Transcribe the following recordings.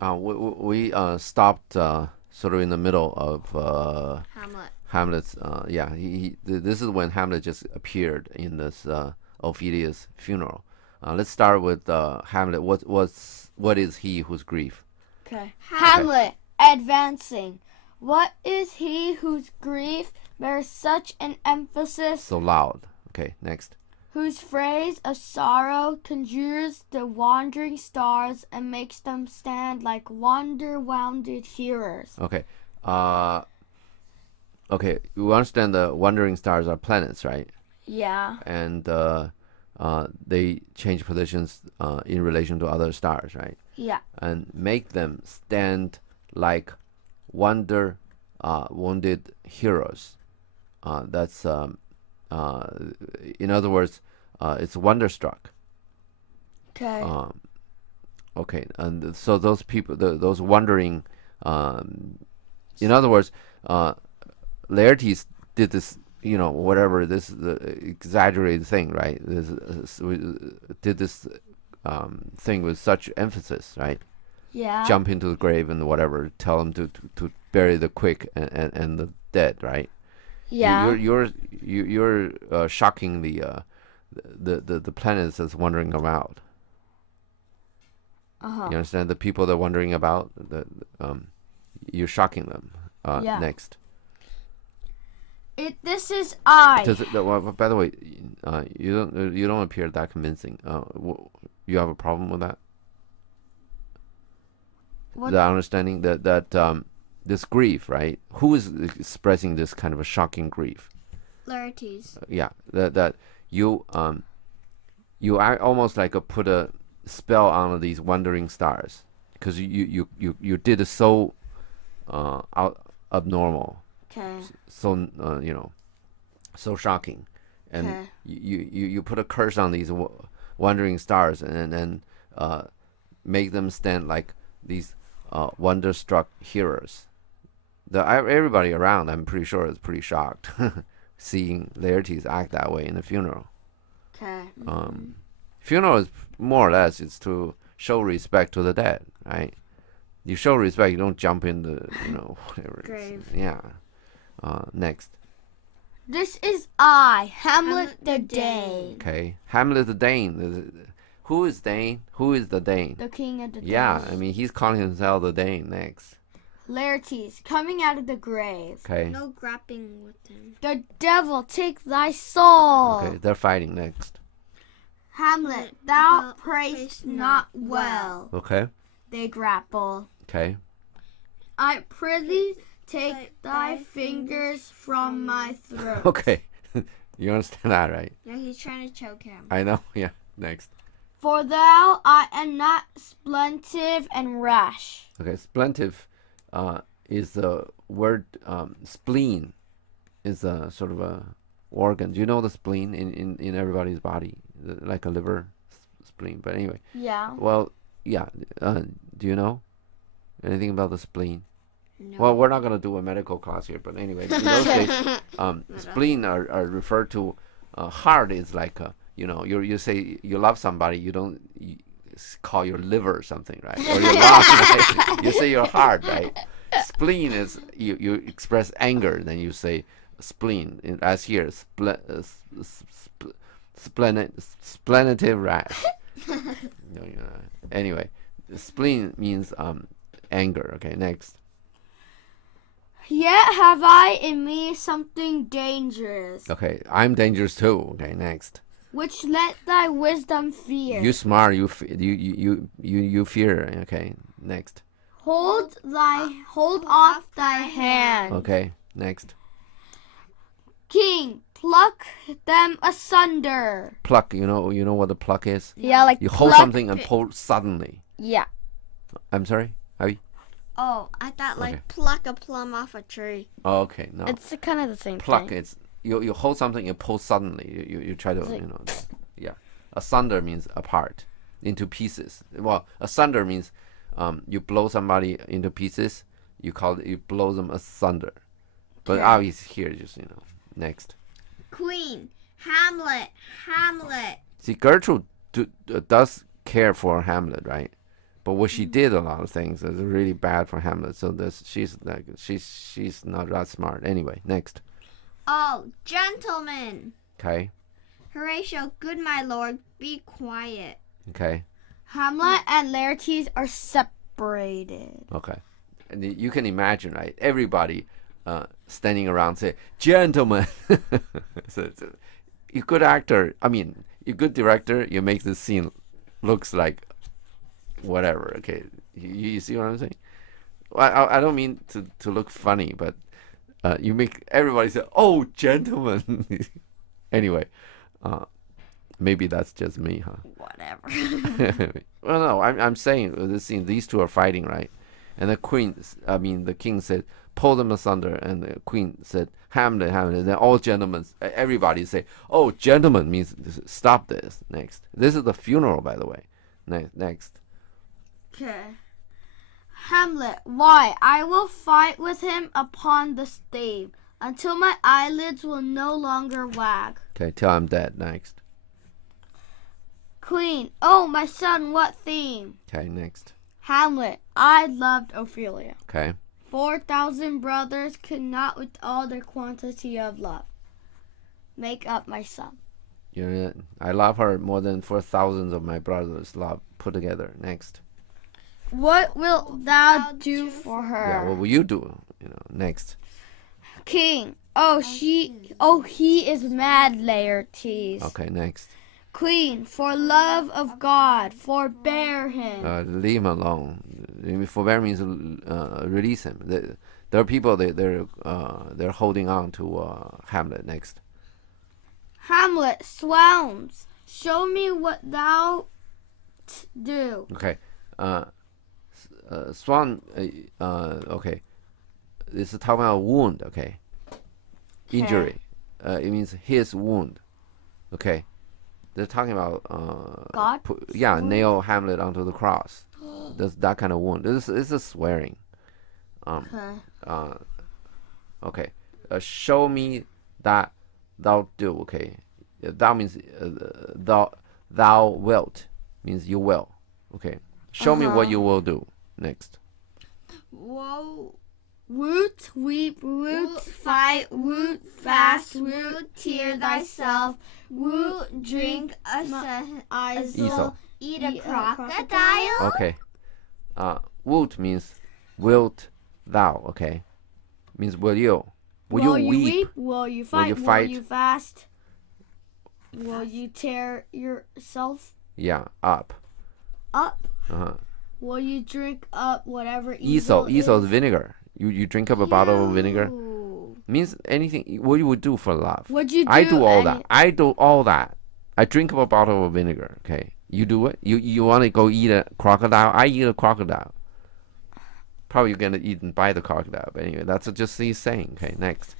We stopped sort of in the middle of Hamlet. Hamlet's. Yeah, this is when Hamlet just appeared in this Ophelia's funeral. Let's start with Hamlet. What is he whose grief? Okay. Hamlet. Hamlet, advancing. What is he whose grief bears such an emphasis, So loud. Okay, next. whose phrase of sorrow conjures the wandering stars and makes them stand like wonder-wounded hearers? Okay. Okay, you understand the wandering stars are planets, right? Yeah. And they change positions in relation to other stars, right? Yeah. And make them stand like wounded heroes. That's in other words, it's wonderstruck. Okay. Okay, and so those people, those wandering, in other words, Laertes did this, whatever this the exaggerated thing, right? Did this thing with such emphasis, right? Yeah. Jump into the grave and whatever, tell them to bury the quick and the dead, right? Yeah. You're shocking the planets that's wandering around. Uh-huh. You understand the people that are wandering about. You're shocking them. Yeah. Next. This is I. Well, by the way, you don't appear that convincing. You have a problem with that? What? The understanding that this grief, right? Who is expressing this kind of a shocking grief? Laertes. Yeah, that you almost like put a spell on these wandering stars because you did it so abnormal, Okay. so so shocking, and Okay. you put a curse on these wandering stars and then make them stand like these wonderstruck heroes. Everybody around, I'm pretty sure, is pretty shocked seeing Laertes act that way in a funeral. Okay. Funeral is more or less it's to show respect to the dead, right? You show respect, you don't jump in the whatever. Grave. Yeah. Next. This is I, Hamlet the Dane. Okay. Hamlet the Dane. Who is Dane? Who is the Dane? The king of the Yeah, Danes. I mean he's calling himself the Dane. Next. Laertes, coming out of the grave. Okay. No grappling with him. The devil take thy soul. Okay, they're fighting next. Hamlet, thou prayest not well. Okay. They grapple. Okay. I prithee take thy fingers from my throat. Okay. You understand that, right? Yeah, he's trying to choke him. I know. Yeah. Next. For thou I am not splentive and rash. Okay. Splentive is the word. Spleen is a sort of a organ. Do you know the spleen in everybody's body? Like a liver spleen. But anyway. Yeah. Well, yeah. Do you know anything about the spleen? No. Well, we're not going to do a medical class here, but anyway, in those days, spleen are referred to. Heart is like, you say you love somebody, you don't call your liver or something, right? Or your lung, right? You say your heart, right? Spleen is, you express anger, then you say spleen. As here, splenitive rash. Anyway, spleen means anger. Okay, next. Yet have I in me something dangerous, Okay, I'm dangerous too. Okay, next. which let thy wisdom fear. You smart. You fear. Okay, next. Hold off thy hand. Okay, next. King, pluck them asunder. Pluck. You know what the pluck is? Yeah, like You hold pluck. something and pull suddenly. Yeah. I'm sorry. Oh, I thought like Okay. pluck a plum off a tree. Oh, okay, no. It's kind of the same Pluck. thing. It's you hold something and pull suddenly. You try to yeah. Asunder means apart, into pieces. Well, asunder means you blow somebody into pieces. You blow them asunder. But Okay. obviously here just next. Queen. Hamlet. See, Gertrude does care for Hamlet, right? But what she did a lot of things is really bad for Hamlet. So she's not that smart. Anyway, next. Oh, gentlemen. Okay. Horatio, good my lord, be quiet. Okay. Hamlet and Laertes are separated. Okay. And you can imagine, right? Everybody standing around say, "Gentlemen." So, you're a good actor. I mean, you're a good director. You make this scene looks like whatever. Okay. You see what I'm saying? Well, I don't mean to look funny, but you make everybody say, "Oh, gentlemen." Anyway, maybe that's just me, huh? Whatever. Well, no, I'm saying this scene. These two are fighting, right? And the king said, "Pull them asunder," and the queen said, "Hamlet, Hamlet." And then all gentlemen, everybody say, "Oh, gentlemen," means stop this. Next, this is the funeral, by the way. Next. Okay. Hamlet, why? I will fight with him upon the stave until my eyelids will no longer wag. Okay, till I'm dead. Next. Queen, oh, my son, what theme? Okay, next. Hamlet, I loved Ophelia. Okay. 4,000 brothers could not with all their quantity of love make up my son. I love her more than 4,000 of my brothers love put together. Next. What wilt thou do for her? Yeah, what will you do? Next. King, he is mad, Laertes. Okay, next. Queen, for love of God, forbear him. Leave him alone. Forbear means release him. There are people they're holding on to Hamlet. Next. Hamlet, swounds, show me what thou do. Okay. Swan. Okay. This is talking about wound. Okay. Injury. It means his wound. Okay. They're talking about God. Nail Hamlet onto the cross. That's that kind of wound. This is swearing. Okay. Show me that thou do. Okay. Thou means thou wilt means you will. Okay. Show me what you will do. Next. Whoa. Woot, weep, woot, fight, woot, fast, woot, tear thyself, woot, drink a Easel. Eat a crocodile. Okay. Woot means wilt thou. Okay. Means will you? Will you weep? Will you fight? Will you fast? Will you tear yourself? Yeah, up. Up. Uh-huh. Will you drink up whatever Easel is vinegar. You drink up a bottle of vinegar. Means anything. What you would do for love. Would you do? I do all that. I do all that. I drink up a bottle of vinegar. Okay. You do it. You want to go eat a crocodile? I eat a crocodile. Probably you're gonna eat and buy the crocodile. But anyway, that's just he's saying. Okay. Next.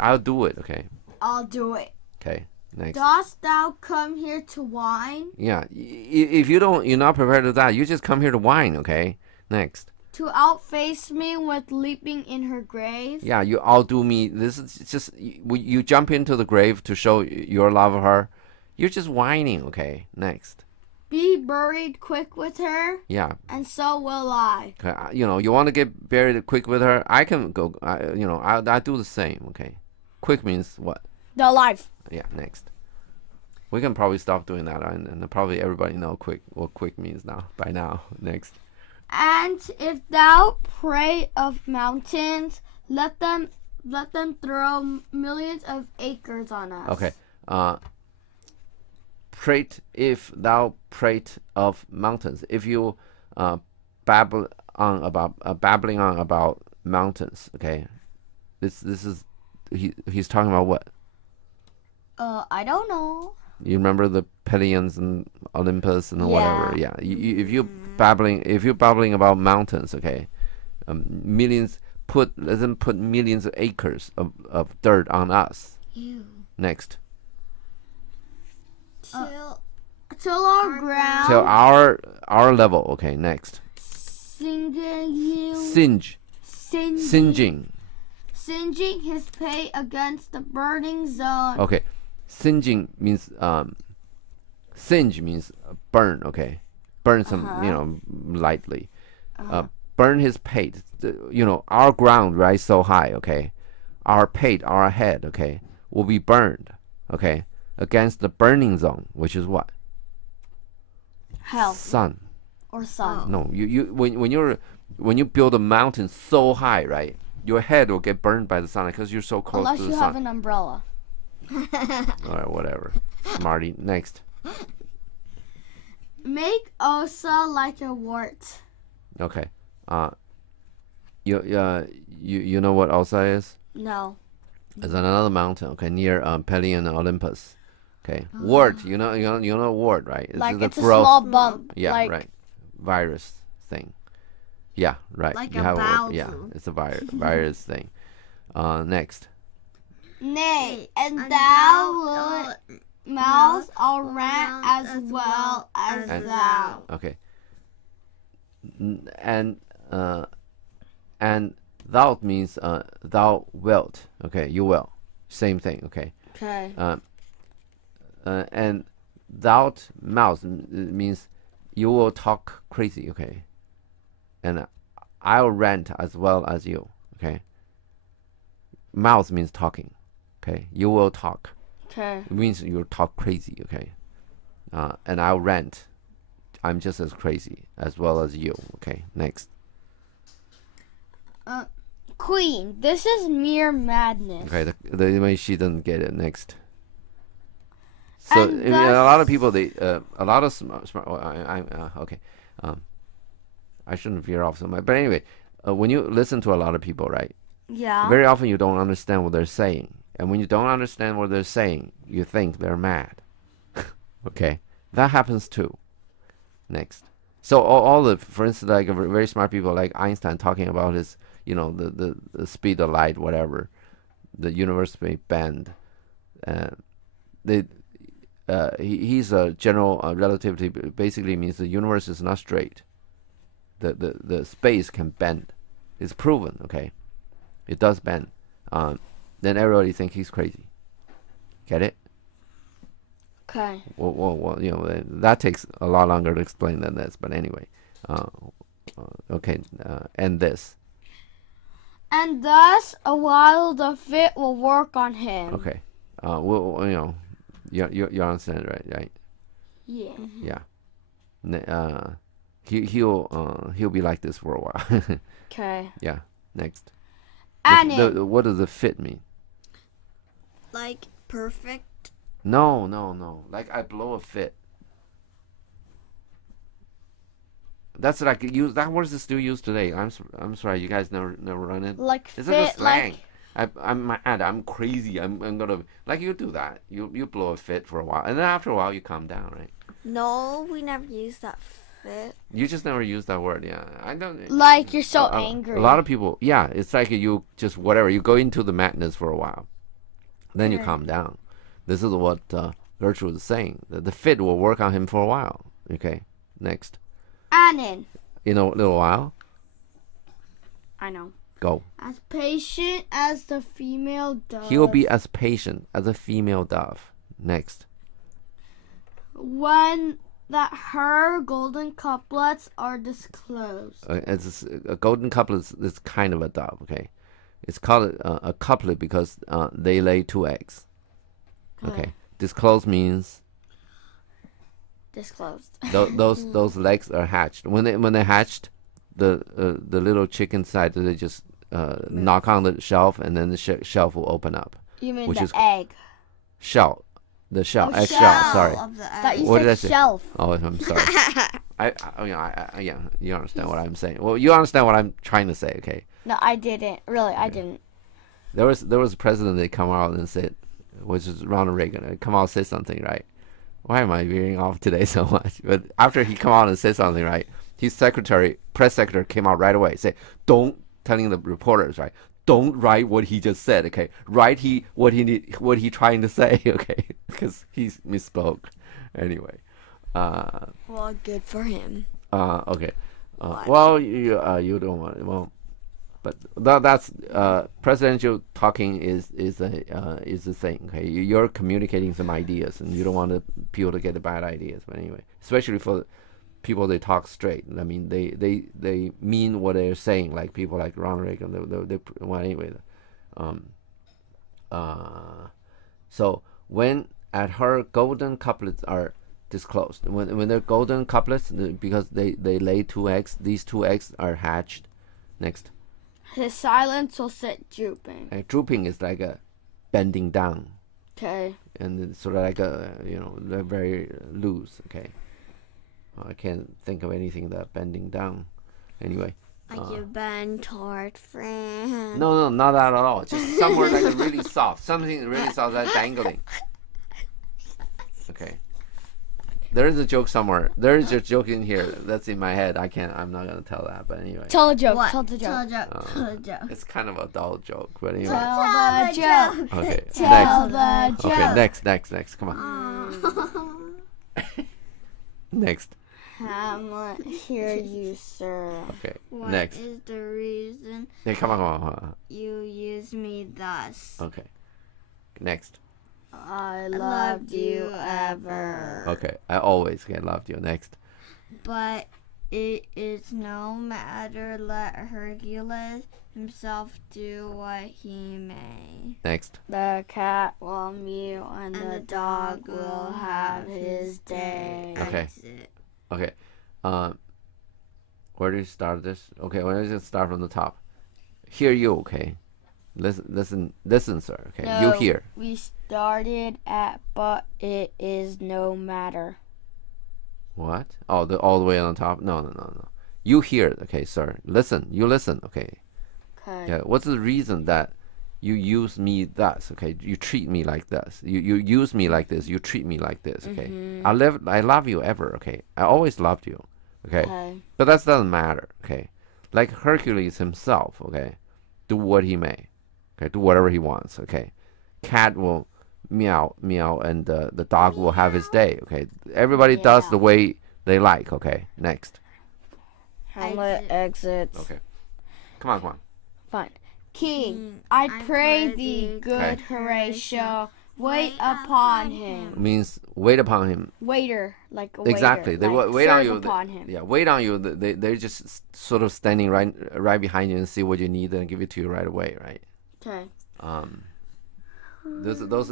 I'll do it. Okay. I'll do it. Okay. Next. Dost thou come here to whine? Yeah. If you're not prepared to that, you just come here to whine. Okay. Next. To outface me with leaping in her grave? Yeah, you outdo me. This is just you jump into the grave to show your love of her. You're just whining. Okay, next. Be buried quick with her. Yeah. And so will I. Okay, you want to get buried quick with her. I can go. I do the same. Okay. Quick means what? The life. Yeah. Next. We can probably stop doing that, and probably everybody know what quick means now by now. Next. And if thou prey of mountains, let them throw millions of acres on us. Okay. Prate if thou prate of mountains. If you babbling on about mountains. Okay. This is he's talking about what? I don't know. You remember the Pelions and Olympus and whatever? Yeah. If you're babbling about mountains, okay, millions let them put millions of acres of dirt on us. Ew. Next. Till our ground. Till our level. Okay. Next. Singeing his pay against the burning zone. Okay. Singeing means singe means burn. Okay. burn some, lightly. Burn his pate. Our ground rise so high, okay? Our pate, our head, okay, will be burned, okay, against the burning zone, which is what? Hell. Sun. Or sun. No, when you build a mountain so high, right? Your head will get burned by the sun because you're so close Unless to the you sun. have an umbrella. All right, whatever. Smarty, next. Make Osa like a wart. Okay. You know what Osa is? No. It's another mountain, okay, near Pelion Olympus. Okay. Wart, you know wart, right? It's a small bump. Yeah, like, right. Virus thing. Yeah, right. Like you a have bowel yeah, flu. it's a virus thing. Next. Nay, and thou wilt mouth all rant as well as thou. Okay. And thou means thou wilt. Okay, you will. Same thing. Okay. Okay. And thou mouth means you will talk crazy. Okay. And I'll rant as well as you. Okay. Mouth means talking. Okay. You will talk. Okay. It means you'll talk crazy. Okay. And I'll rant. I'm just as crazy as well as you. Okay. Next. Queen, this is mere madness. Okay. The way she doesn't get it. Next. So And a lot of people, a lot of smart. Okay. I shouldn't veer off so much. But anyway, when you listen to a lot of people, right? Yeah. Very often you don't understand what they're saying. And when you don't understand what they're saying, you think they're mad. Okay? That happens too. Next. So for instance, like very smart people like Einstein talking about his, the speed of light, whatever, the universe may bend. He's a general relativity. Basically means the universe is not straight. The space can bend. It's proven, okay? It does bend. Then everybody thinks he's crazy. Get it? Okay. Well, that takes a lot longer to explain than this. But anyway, okay. And this. And thus, a while the fit will work on him. Okay. You understand, right? Yeah. Yeah. He'll be like this for a while. Okay. Yeah. Next. And What does the fit mean? Like perfect. No. Like I blow a fit. That's like that word is still used today. I'm sorry, you guys never run it. like It's fit, like a slang. like I'm mad. I'm crazy. I'm gonna like you do that. You blow a fit for a while, and then after a while you calm down, right? No, we never use that fit. You just never use that word. Yeah, I don't. like you're so angry. A lot of people. Yeah, it's like you just whatever. You go into the madness for a while, then you calm down. This is what Gertrude is saying. The fit will work on him for a while. Okay, next. Anon. In a little while. I know. Go. As patient as the female dove. He will be as patient as a female dove. Next. When that her golden couplets are disclosed. It's a golden couplet is kind of a dove. Okay, it's called a couplet because they lay 2 eggs. Okay. Disclosed means disclosed. those legs are hatched. When they hatched, the little chicken side they just knock on the shelf and then the shelf will open up. You mean which the is egg? Shell. The shell, Oh, egg shell. shell. Sorry. Of the That egg. you What did I said say? shelf. Oh, I'm sorry. Yeah, you understand what I'm saying. Well, you understand what I'm trying to say, okay? No, I didn't. Really, I didn't. There was a president that come out and said, which is Ronald Reagan, come out and say something, right? Why am I veering off today so much? But after he come out and said something, right? His press secretary came out right away, say, telling the reporters, right? Don't write what he just said, okay? Write what he trying to say, okay? Because he misspoke. Anyway. Well, good for him. Okay. Well, you don't want it. Well, but that's presidential talking is the thing. Okay, you're communicating some ideas, and you don't want people to get the bad ideas. But anyway, especially for people they talk straight. I mean, they mean what they're saying. Like people like Ronald Reagan. Well, anyway. So when at her golden couplets are disclosed, when they're golden couplets, because they lay 2 eggs, these 2 eggs are hatched. Next. His silence will sit drooping. Drooping is like a bending down. Okay. And it's sort of like they're very loose. Okay. I can't think of anything that bending down. Anyway. Like you bend toward friend. No, not that at all. Just somewhere like really soft. Something really soft, like dangling. Okay. There is a joke somewhere. There is a joke in here that's in my head. I'm not gonna tell that. But anyway. Tell a joke. What? Tell the joke. Tell a joke. It's kind of an adult joke, but anyway. Tell the joke. Okay. Tell Next. the joke. Okay. Next. Come on. Next. Hamlet, hear you, sir. Okay. What Next. is the reason Hey, come on. you use me thus? Okay. Next. I loved you ever. Okay. I always loved you. Next. But it is no matter. Let Hercules himself do what he may. Next. The cat will mew and the dog will have his day. Okay. Exit. Okay. Where do you start this? Okay, why don't you start from the top? Hear you, okay? Listen, sir. Okay, No, you hear. We started at, but it is no matter. What? Oh, all the way on the top? No. You hear, okay, sir. Listen, you listen, okay? Okay. Yeah. What's the reason that you use me thus? Okay, you treat me like this. You use me like this. You treat me like this. Okay. Mm-hmm. I love you ever. Okay. I always loved you. Okay. But that doesn't matter. Okay. Like Hercules himself. Okay. Do what he may. Okay. Do whatever he wants. Okay. Cat will meow, and the dog will have his day. Okay. Everybody does the way they like. Okay. Next. Hamlet exits. Okay. Come on. Fine. King, I pray thee, good Horatio, wait upon him. Means wait upon him. Waiter, like a waiter. Exactly. They like wait on you. upon him. Yeah, wait on you. They're just sort of standing right behind you and see what you need and give it to you right away, right? Okay. Those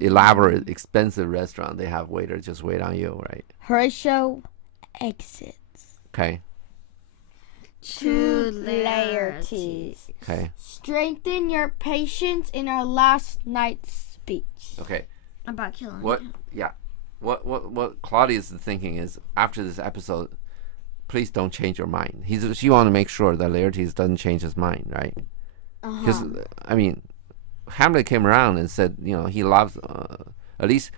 elaborate, expensive restaurants, they have waiters just wait on you, right? Horatio exits. Okay. To Laertes. Okay. Strengthen your patience in our last night's speech. Okay. About killing What? him. Yeah. What Claudius is thinking is, after this episode, please don't change your mind. She want to make sure that Laertes doesn't change his mind, right? Because I mean, Hamlet came around and said, he loves. At least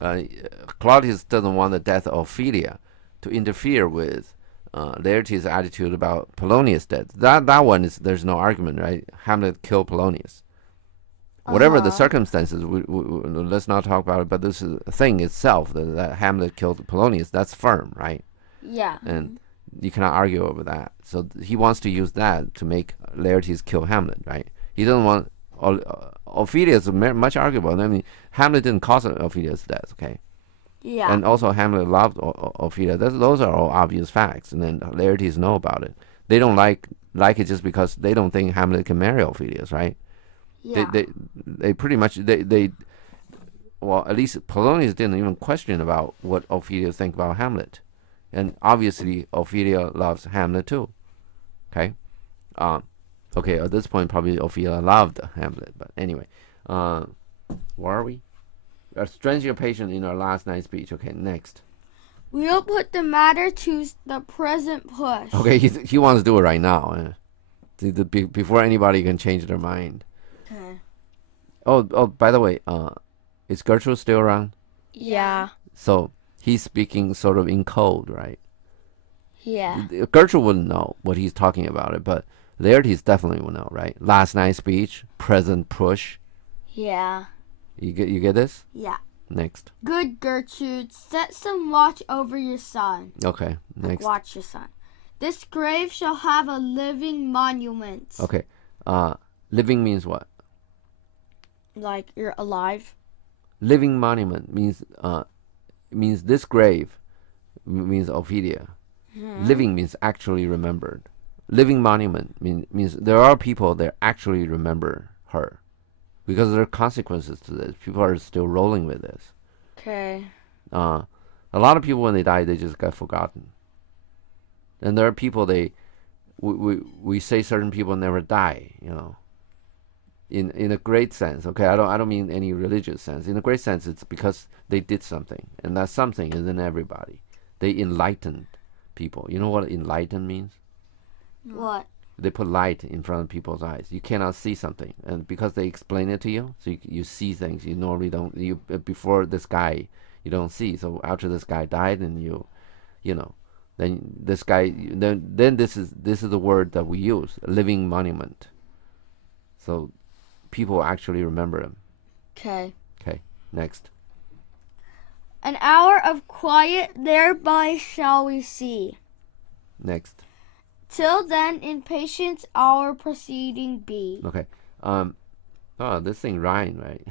Claudius doesn't want the death of Ophelia to interfere with Laertes' attitude about Polonius' death. That one is, there's no argument, right? Hamlet killed Polonius. Whatever the circumstances, let's not talk about it. But this thing itself, that Hamlet killed Polonius, that's firm, right? Yeah. And you cannot argue over that. So he wants to use that to make Laertes kill Hamlet, right? He doesn't want. Ophelia is much arguable. I mean, Hamlet didn't cause Ophelia's death, okay? Yeah. And also Hamlet loved Ophelia. Those are all obvious facts, and then Laertes know about it. They don't like it just because they don't think Hamlet can marry Ophelia, right? Yeah. They pretty much well, at least Polonius didn't even question about what Ophelia think about Hamlet, and obviously Ophelia loves Hamlet too. Okay, okay. At this point, probably Ophelia loved Hamlet, but anyway, where are we? Strengthen your patience in our last night's speech. Okay, next. We'll put the matter to the present push. Okay, he wants to do it right now, before anybody can change their mind. Okay. Oh, by the way, is Gertrude still around? Yeah. So he's speaking sort of in code, right? Yeah. Gertrude wouldn't know what he's talking about it, but Laertes definitely will know, right? Last night's speech, present push. Yeah. You get this? Yeah. Next. Good Gertrude, set some watch over your son. Okay, next. Watch your son. This grave shall have a living monument. Okay. Living means what? Like you're alive. Living monument means this grave means Ophelia. Living means actually remembered. Living monument means there are people that actually remember her, because there are consequences to this. People are still rolling with this. Okay. A lot of people when they die, they just got forgotten. And there are people we say certain people never die, in a great sense. Okay, I don't mean any religious sense. In a great sense, it's because they did something, and that something is in everybody. They enlightened people. You know what enlighten means? What? They put light in front of people's eyes. You cannot see something, and because they explain it to you, so you see things you normally don't. You before this guy, you don't see. So after this guy died, and then this guy, then this is the word that we use, a living monument. So people actually remember him. Okay. Okay, next. An hour of quiet thereby shall we see. Next. Till then, in patience our proceeding be. Okay. This thing rhymed, right?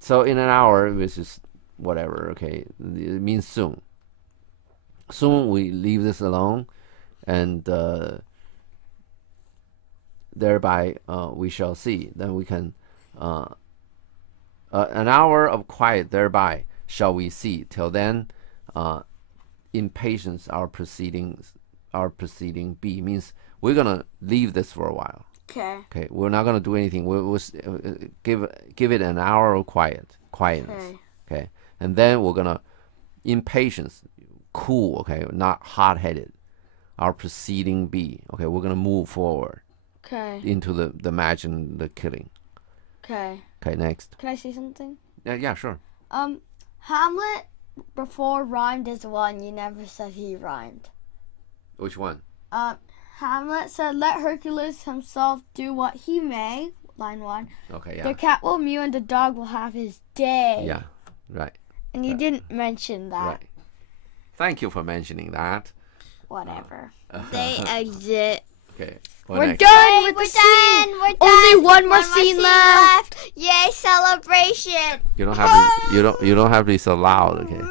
So in an hour, which is whatever. Okay, it means soon. Soon we leave this alone, and thereby we shall see. Then we can an hour of quiet thereby shall we see. Till then, in patience our proceeding be, means we're gonna leave this for a while. Okay. Okay, we're not gonna do anything. We'll give it an hour of quietness. Okay, and then we're gonna, in patience, cool. Okay, not hot-headed. Our proceeding be. Okay, we're gonna move forward. Okay. Into the match and the killing. Okay. Okay, next. Can I say something? Yeah, sure. Hamlet before rhymed is one. You never said he rhymed. Which one? Hamlet said, "Let Hercules himself do what he may." Line 1. Okay, yeah. The cat will mew and the dog will have his day. Yeah, right. And you didn't mention that. Right. Thank you for mentioning that. Whatever. They exit. Okay. We're done with the scene. We're done. Only one more scene left. Yay, celebration. You don't have to be so loud, okay?